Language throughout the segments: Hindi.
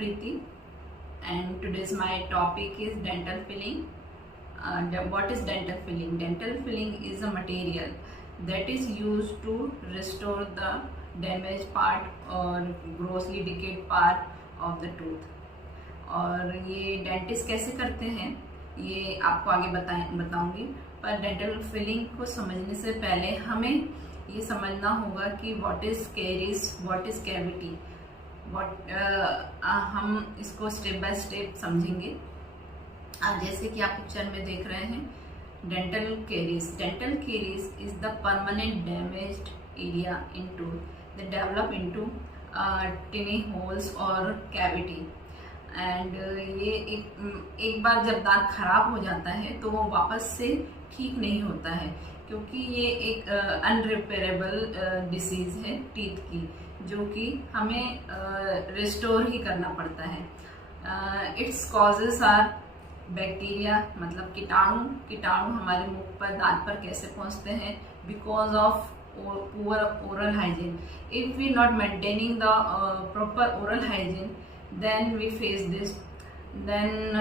Preeti, and today's my topic is dental filling. What is dental filling? Dental filling is a material that is used to restore the damaged part or grossly decayed part of the tooth. और ये डेंटिस्ट कैसे करते हैं ये आपको आगे बताऊंगी। पर डेंटल फिलिंग को समझने से पहले हमें ये समझना होगा कि what is carries, what is cavity, हम इसको स्टेप बाय स्टेप समझेंगे। जैसे कि आप पिक्चर में देख रहे हैं, dental caries is the permanent damaged area in tooth that develop into टिनी holes और कैविटी। एंड ये एक बार जब दांत खराब हो जाता है तो वो वापस से ठीक नहीं होता है, क्योंकि ये एक अनरिपेयरेबल डिसीज है टीथ की, जो कि हमें रिस्टोर ही करना पड़ता है। इट्स कॉजेस आर बैक्टीरिया, मतलब कीटाणु हमारे मुख पर, दांत पर कैसे पहुंचते हैं, because of poor oral hygiene. If we not maintaining the proper oral hygiene, then we face this. Then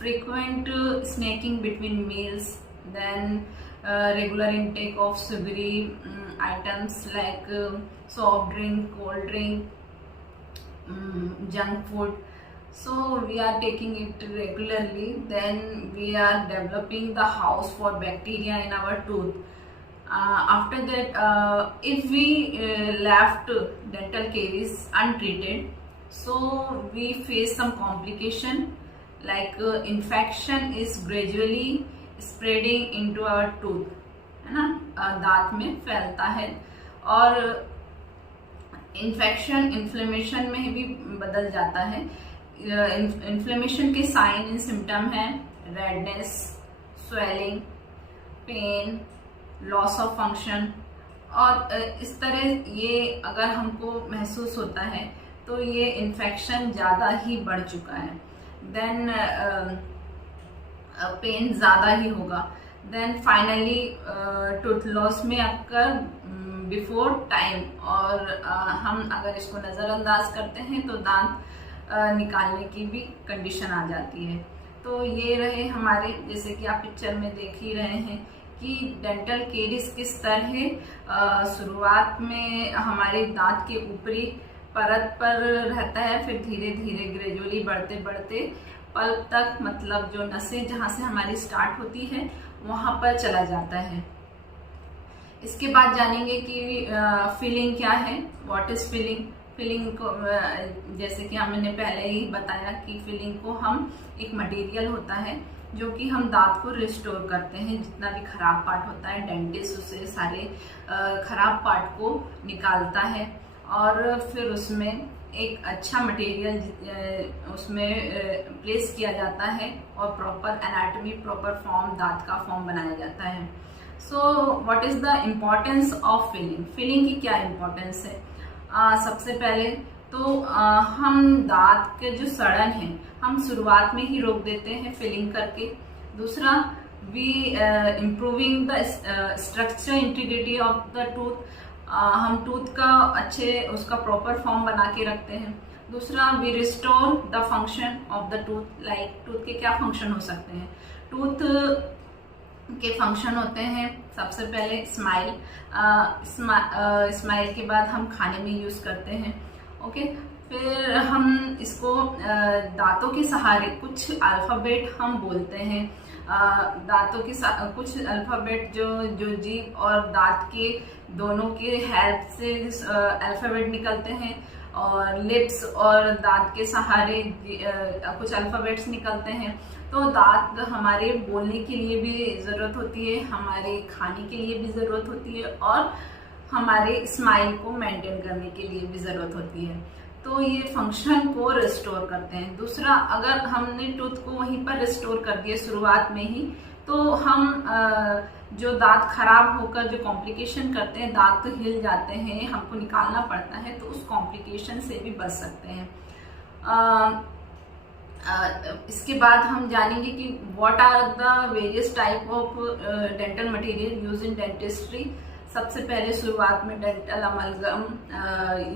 frequent snacking between meals, then regular intake of sugary items like soft drink, cold drink, junk food. So we are taking it regularly, then we are developing the house for bacteria in our tooth. After that, if we left dental caries untreated, so we face some complication like infection is gradually spreading into our tooth, है ना, दांत में फैलता है और इन्फ्लेमेशन में भी बदल जाता है। इन्फ्लेमेशन के साइन एंड सिम्टम है redness, swelling, pain, loss of function. और इस तरह ये अगर हमको महसूस होता है तो ये इन्फेक्शन ज़्यादा ही बढ़ चुका है। देन पेन ज़्यादा ही होगा। देन फाइनली टूथ लॉस में अक्कर बिफोर टाइम, और हम अगर इसको नज़रअंदाज करते हैं तो दांत निकालने की भी कंडीशन आ जाती है। तो ये रहे हमारे, जैसे कि आप पिक्चर में देख ही रहे हैं कि डेंटल केरीज किस तरह शुरुआत में हमारे दांत के ऊपरी परत पर रहता है, फिर धीरे धीरे ग्रेजुअली बढ़ते बढ़ते पल्प तक, मतलब जो नसें जहाँ से हमारी स्टार्ट होती है वहाँ पर चला जाता है। इसके बाद जानेंगे कि फिलिंग क्या है, व्हाट इज फिलिंग। फिलिंग को जैसे कि हमने पहले ही बताया कि फिलिंग को हम एक मटेरियल होता है जो कि हम दांत को रिस्टोर करते हैं। जितना भी खराब पार्ट होता है डेंटिस्ट उससे सारे खराब पार्ट को निकालता है और फिर उसमें एक अच्छा मटेरियल उसमें प्लेस किया जाता है और प्रॉपर एनाटॉमी, प्रॉपर फॉर्म, दांत का फॉर्म बनाया जाता है। So what is the importance of filling. Filling की क्या इम्पोर्टेंस है? सबसे पहले तो हम दांत के जो सड़न है हम शुरुआत में ही रोक देते हैं फिलिंग करके। दूसरा, we improving the structure integrity of the tooth, हम टूथ का अच्छे उसका प्रॉपर फॉर्म बना के रखते हैं। दूसरा, we restore the function of the tooth. Like tooth के क्या फंक्शन हो सकते हैं? टूथ के फंक्शन होते हैं सबसे पहले स्माइल। स्माइल के बाद हम खाने में यूज करते हैं। ओके, फिर हम इसको दांतों के सहारे कुछ अल्फाबेट हम बोलते हैं। दांतों के कुछ अल्फाबेट जो जीभ और दांत के दोनों के हेल्प से अल्फाबेट निकलते हैं, और लिप्स और दांत के सहारे कुछ अल्फाबेट्स निकलते हैं। तो दांत हमारे बोलने के लिए भी ज़रूरत होती है, हमारे खाने के लिए भी ज़रूरत होती है, और हमारे स्माइल को मेंटेन करने के लिए भी ज़रूरत होती है। तो ये फंक्शन को रिस्टोर करते हैं। दूसरा, अगर हमने टूथ को वहीं पर रिस्टोर कर दिया शुरुआत में ही, तो हम जो दांत खराब होकर जो कॉम्प्लिकेशन करते हैं, दांत हिल जाते हैं, हमको निकालना पड़ता है, तो उस कॉम्प्लिकेशन से भी बच सकते हैं। इसके बाद हम जानेंगे कि what are the various type of dental material use in dentistry. सबसे पहले शुरुआत में डेंटल अमलगम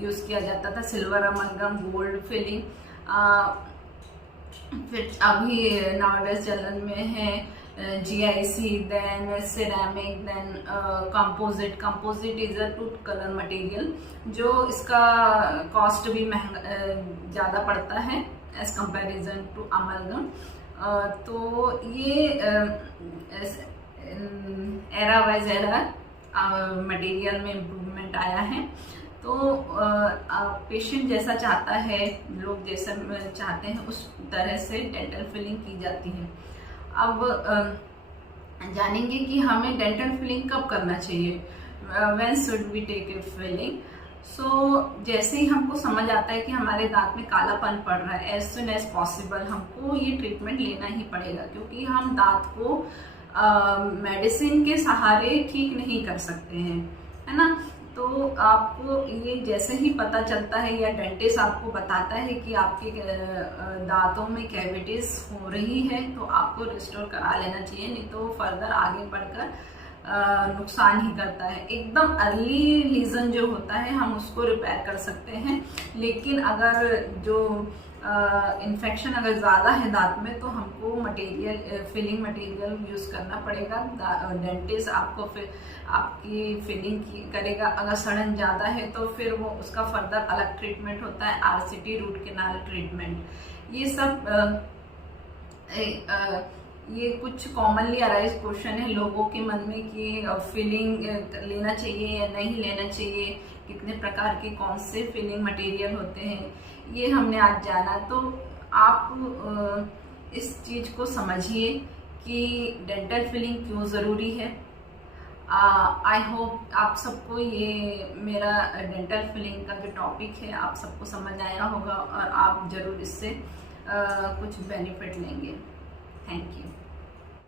यूज किया जाता था, सिल्वर अमलगम, गोल्ड फिलिंग, फिर अभी नाउडेज चलन में है GIC, then ceramic, then composite is a tooth colour material, जो इसका कॉस्ट भी महंगा ज़्यादा पड़ता है एज कंपैरिजन टू अमलगम। तो ये एरा वाइज एरा मटेरियल में इम्प्रूवमेंट आया है। तो पेशेंट जैसा चाहता है, लोग जैसा चाहते हैं उस तरह से डेंटल फिलिंग की जाती है। अब जानेंगे कि हमें डेंटल फिलिंग कब करना चाहिए, when should we take a filling. So जैसे ही हमको समझ आता है कि हमारे दांत में कालापन पड़ रहा है, एज सुन एज पॉसिबल हमको ये ट्रीटमेंट लेना ही पड़ेगा, क्योंकि हम दांत को मेडिसिन के सहारे ठीक नहीं कर सकते हैं, है ना। तो आपको ये जैसे ही पता चलता है या डेंटिस्ट आपको बताता है कि आपके दांतों में कैविटीज हो रही है, तो आपको रिस्टोर करा लेना चाहिए, नहीं तो फर्दर आगे बढ़कर नुकसान ही करता है। एकदम अर्ली लीजन जो होता है हम उसको रिपेयर कर सकते हैं, लेकिन अगर जो इन्फेक्शन अगर ज़्यादा है दांत में, तो हमको फिलिंग मटेरियल यूज़ करना पड़ेगा। डेंटिस्ट आपको फिर आपकी फिलिंग करेगा। अगर सड़न ज़्यादा है तो फिर वो उसका फर्दर अलग ट्रीटमेंट होता है, RCT रूट कैनाल ट्रीटमेंट। ये सब ये कुछ कॉमनली अराइज क्वेश्चन है लोगों के मन में कि फिलिंग लेना चाहिए या नहीं लेना चाहिए, कितने प्रकार के कौन से फिलिंग मटेरियल होते हैं, ये हमने आज जाना। तो आप इस चीज़ को समझिए कि डेंटल फिलिंग क्यों ज़रूरी है। आई होप आप सबको ये मेरा डेंटल फिलिंग का जो टॉपिक है आप सबको समझ आया होगा और आप ज़रूर इससे कुछ बेनिफिट लेंगे। Thank you.